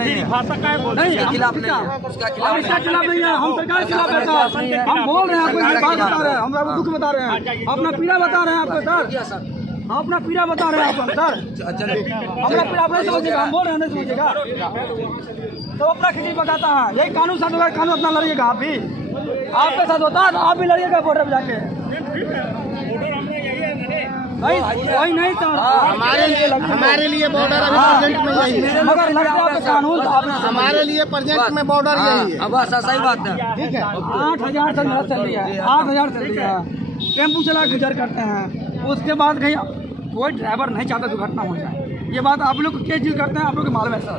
भाषा का नहीं, खिलाफ नहीं है, उसका खिलाफ इसका खिलाफ नहीं है, हम सरकार के खिलाफ है सर। हम बोल रहे हैं, आपको बात बता रहे हैं, हम आपको दुख बता रहे हैं, अपना पीड़ा बता रहे हैं आपको सर, हम अपना पीड़ा बता रहे हैं आपको सर। अपना पीड़ा अपने समझिएगा, हम बोल रहे हैं नहीं समझिएगा तो अपना खिचड़ी पकाता है। यही कानून साथ होगा, कानून अपना लड़िएगा आप भी, आपके साथ होता है तो आप भी लड़िएगा बॉर्डर पे जाके। नहीं वही नहीं था हमारे लिए बॉर्डर अभी प्रेजेंट में यही है, मगर लगता है कानून हमारे लिए प्रेजेंट में बॉर्डर यही है। बस सही बात है। ठीक है, 8,000 से मेहनत चल रही है, 8,000 चल रही है, टेम्पू चला गुजर करते हैं, उसके बाद कहीं कोई ड्राइवर नहीं चाहता दुर्घटना हो जाए। ये बात आप लोग क्या चीज करते हैं, आप लोग के मालूम है सर।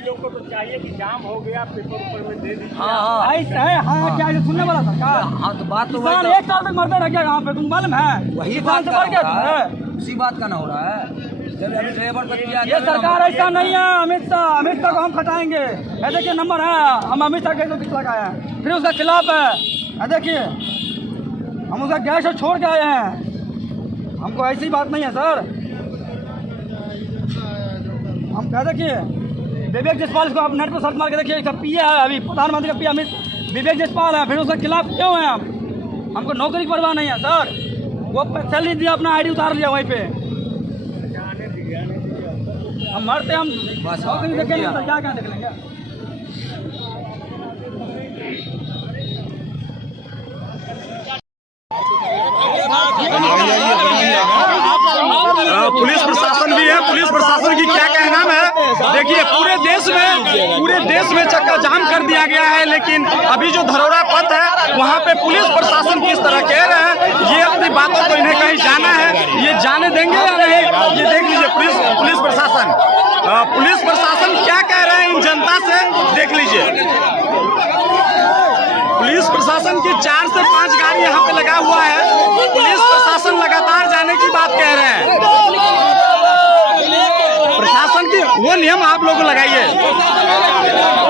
लोग को तो चाहिए कि जाम हो गया पेपर ऊपर में दे दीजिए। हाँ ऐसा है, हाँ क्या ये सुनने वाला सरकार। हाँ तो बात तो किसान 1 साल तक मरते रह गया यहाँ पे, तुम मालूम है? वही किसान बात से कर मर गया रहा है, है। उसी बात का ना हो रहा है। जब अभी ड्राइवर पर किया ये सरकार ऐसा नहीं है। अमित शाह को हम खटाएंगे। ये देखिए नंबर है, हम अमित शाह के नोटिस लगाए हैं, फिर उसका खिलाफ है। ये देखिए हम उसका गैस छोड़ के आए हैं, हमको ऐसी बात नहीं है सर। हम कह देखिए विवेक जसपाल को आप नेट पर सर्च मार के देखिए, सब पीए है अभी प्रधानमंत्री का पीए अमित विवेक जसपाल है, फिर उसके खिलाफ क्यों है हम? हमको नौकरी की परवाह नहीं है सर। वो सैलरी दिया, अपना आईडी उतार लिया वहीं पे, हम मरते हम नौकरी देखेंगे तो क्या देख लेंगे। पुलिस प्रशासन भी है, पुलिस प्रशासन की क्या कहना है। देखिए पूरे देश में चक्का जाम कर दिया गया है, लेकिन अभी जो धरोड़ा पथ है वहाँ पे पुलिस प्रशासन किस तरह कह रहे हैं, ये अपनी बातों को इन्हें कहीं जाना है, ये जाने देंगे या नहीं, ये देख लीजिए। पुलिस प्रशासन क्या कह रहे हैं इन जनता से, देख लीजिए। पुलिस प्रशासन की 4 से 5 गाड़ी यहाँ पे लगा हुआ है, पुलिस प्रशासन लगातार जाने की बात कह रहे हैं। प्रशासन की वो नियम आप लोग लगाइए,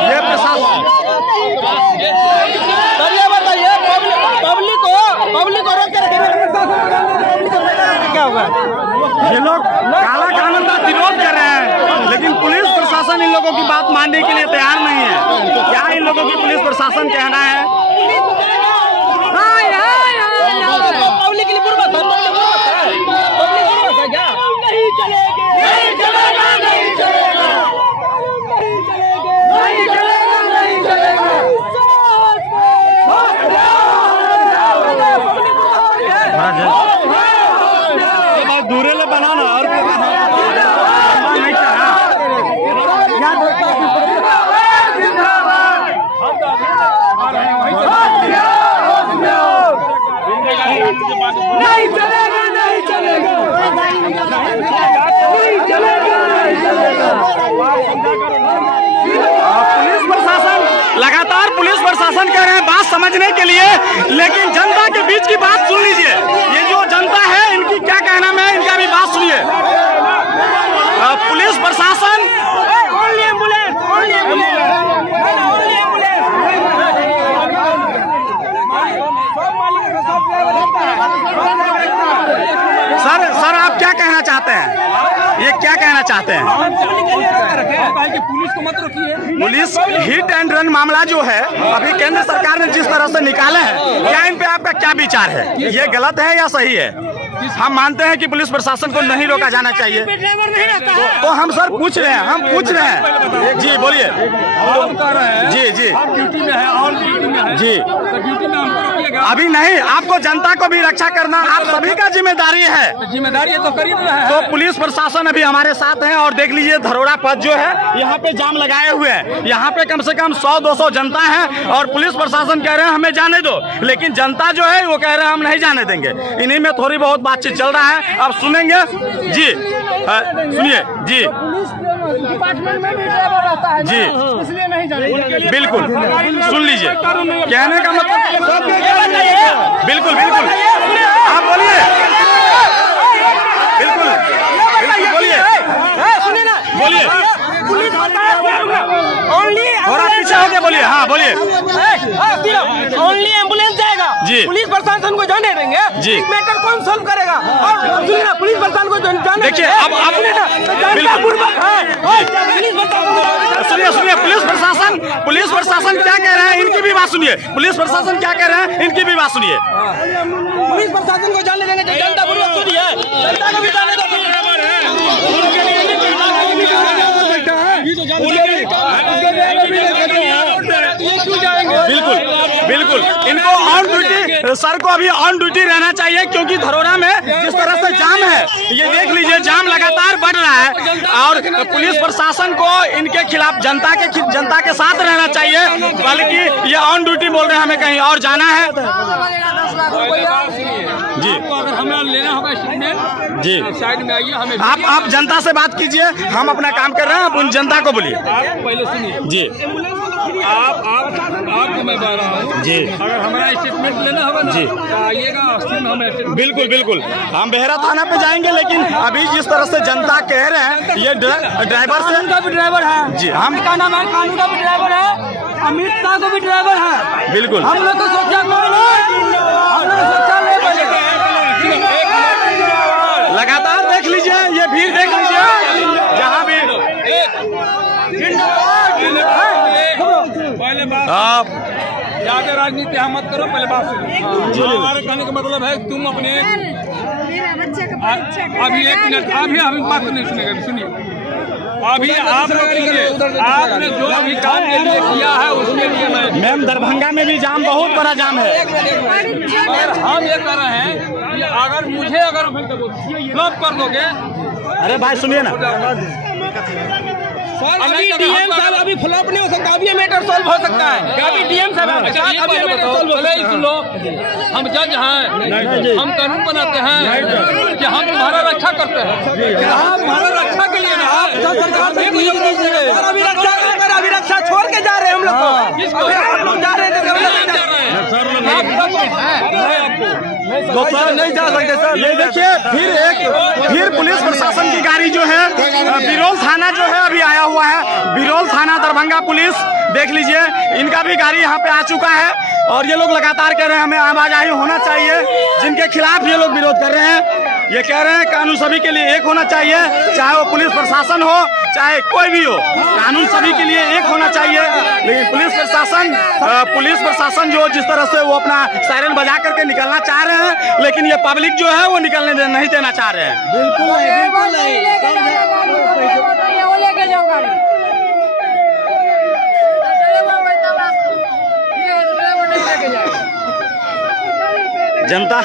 ये प्रशासन पब्लिक को रोक के क्या होगा? ये लोग काला कानून का विरोध कर रहे हैं, लेकिन पुलिस प्रशासन इन लोगों की बात मानने के लिए तैयार नहीं है। क्या इन लोगों की पुलिस प्रशासन कहना है? पब्लिक के लिए बुरा बात है, पब्लिक क्या नहीं चलेगा, नहीं चलेगा, नहीं चलेगा, नहीं चलेगा, नहीं चलेगा, नहीं चलेगा। दूरे ले बनाना और नहीं नहीं चलेगा, नहीं चलेगा, नहीं चलेगा, नहीं चलेगा। पुलिस प्रशासन लगातार कह रहे हैं बात समझने के लिए, लेकिन जनता के बीच की बात सुन लीजिए। ये जो जनता है इनकी क्या कहना है, इनका भी बात सुनिए। पुलिस प्रशासन सर आप क्या कहना चाहते हैं, ये क्या कहना चाहते हैं? पुलिस को मत रोकिए। पुलिस हिट एंड रन मामला जो है अभी केंद्र सरकार ने जिस तरह से निकाले हैं, क्या इन पे आपका क्या विचार है, ये गलत है या सही है? हम मानते हैं कि पुलिस प्रशासन को नहीं रोका जाना चाहिए, तो हम सर पूछ रहे हैं, हम पूछ रहे हैं। जी बोलिए। जी जी ड्यूटी में है और ड्यूटी में है जी, तो ड्यूटी में हमको रोकिएगा। अभी नहीं, आपको जनता को भी रक्षा करना आप सभी का जिम्मेदारी है। जिम्मेदारी है तो करिए है। तो पुलिस प्रशासन अभी हमारे साथ है और देख लीजिए धरोड़ा पथ जो है यहाँ पे जाम लगाए हुए हैं, यहाँ पे कम से कम 100-200 जनता है और पुलिस प्रशासन कह रहे हैं हमें जाने दो, लेकिन जनता जो है वो कह रहे हैं हम नहीं जाने देंगे। इन्हीं में थोड़ी बहुत बातचीत चल रहा है, अब सुनेंगे। जी सुनिए जी डिपार्टमेंट में भी ड्राइवर रहता है जी, इसलिए नहीं जाने। बिल्कुल सुन लीजिए, कहने का मतलब बिल्कुल बिल्कुल आप बोलिए, बिल्कुल बोलिए बोलिए, थोड़ा पीछे हो गया। बोलिए, हाँ बोलिए ओनली एम्बुलेंस जाएगा जी। पुलिस प्रशासन को जाने देंगे जी। मैटर कौन सॉल्व करेगा? और सुनिए ना, पुलिस प्रशासन को जाने देखिए, देंगे। अब जनतापूर्वक है। और पुलिस प्रशासन सुनिए पुलिस प्रशासन क्या कह रहे हैं, इनकी भी बात सुनिए। पुलिस प्रशासन क्या कह रहे हैं, इनकी भी बात सुनिए। पुलिस प्रशासन को जाने देंगे, जनतापूर्वक सुनिए, जनता को भी जाने दो। बिल्कुल बिल्कुल, इनको ऑन ड्यूटी, सर को अभी ऑन ड्यूटी रहना चाहिए, क्योंकि धरोड़ा में जिस तरह से जाम है, ये देख लीजिए, जाम लगातार बढ़ रहा है। और पुलिस प्रशासन को इनके खिलाफ जनता के साथ रहना चाहिए, बल्कि ये ऑन ड्यूटी बोल रहे हैं, हमें कहीं और जाना है। जी, अगर हमें लेना होगा स्टेटमेंट जी, साइड में आइए, हमें आप जनता से बात कीजिए, हम अपना काम कर रहे हैं, आप उन जनता को बोलिए। आप पहले सुनिए, जी आपको मैं बता रहा हूँ जी, अगर हमारा स्टेटमेंट लेना होगा ना जी। तो आइएगा, अस्थिर में हम स्टेटमेंट बिल्कुल बिल्कुल, हम बेहरा थाना पे जाएंगे, लेकिन अभी जिस तरह से जनता कह रहे हैं, ये ड्राइवर से का भी ड्राइवर है जी, हम का नाम है, कानून का भी ड्राइवर है, अमित शाह को भी ड्राइवर है। बिल्कुल हम लोग को सोचा कौन है? हम लोग को सोचा नहीं बनेगा। लगातार देख लीजिए, ये भीड़ देख लीजिए, जहाँ भी पहले बात आप ज्यादा राजनीति यहाँ मत करो, पहले बात सुनो। हमारे कहने का मतलब है तुम अपने अभी 1 मिनट, अभी बात नहीं सुनेगा, सुनिए। अभी आप लोग कीजिए, आपने जो अभी काम के लिए किया है उसके लिए मैं मैम, दरभंगा में भी जाम, बहुत बड़ा जाम है। अगर हम ये कर रहे हैं कि अगर मुझे फ्लॉप कर दोगे, अरे भाई सुनिए ना, अभी डीएम साहब अभी फ्लॉप नहीं हो सकता, अभी ये मैटर सॉल्व हो सकता है। अभी डीएम साहब अच्छा ये बात बताओ, पहले ही सुन लो, हम जज हैं, हम कानून बनाते हैं कि हम तुम्हारा रक्षा करते हैं, हम तुम्हारा रक्षा के लिए ना सरकार से अभी रक्षा कर, अभी रक्षा छोड़ के जा रहे हैं हम लोग को। किसको? हम लोग जा रहे थे, नहीं जा सकते सर। ये देखिए, फिर पुलिस प्रशासन की गाड़ी जो है, बिरोल थाना जो है अभी आया हुआ है, बिरोल थाना दरभंगा पुलिस, देख लीजिए, इनका भी गाड़ी यहाँ पे आ चुका है। और ये लोग लगातार कह रहे हैं हमें आवाजाही होना चाहिए, जिनके खिलाफ ये लोग विरोध कर रहे हैं। ये कह रहे हैं कानून सभी के लिए एक होना चाहिए, चाहे वो पुलिस प्रशासन हो, चाहे कोई भी हो, कानून सभी के लिए एक होना चाहिए। लेकिन पुलिस प्रशासन जो जिस तरह से वो अपना सायरन बजा करके निकलना चाह रहे हैं, लेकिन ये पब्लिक जो है वो निकलने नहीं देना चाह रहे हैं। बिल्कुल जनता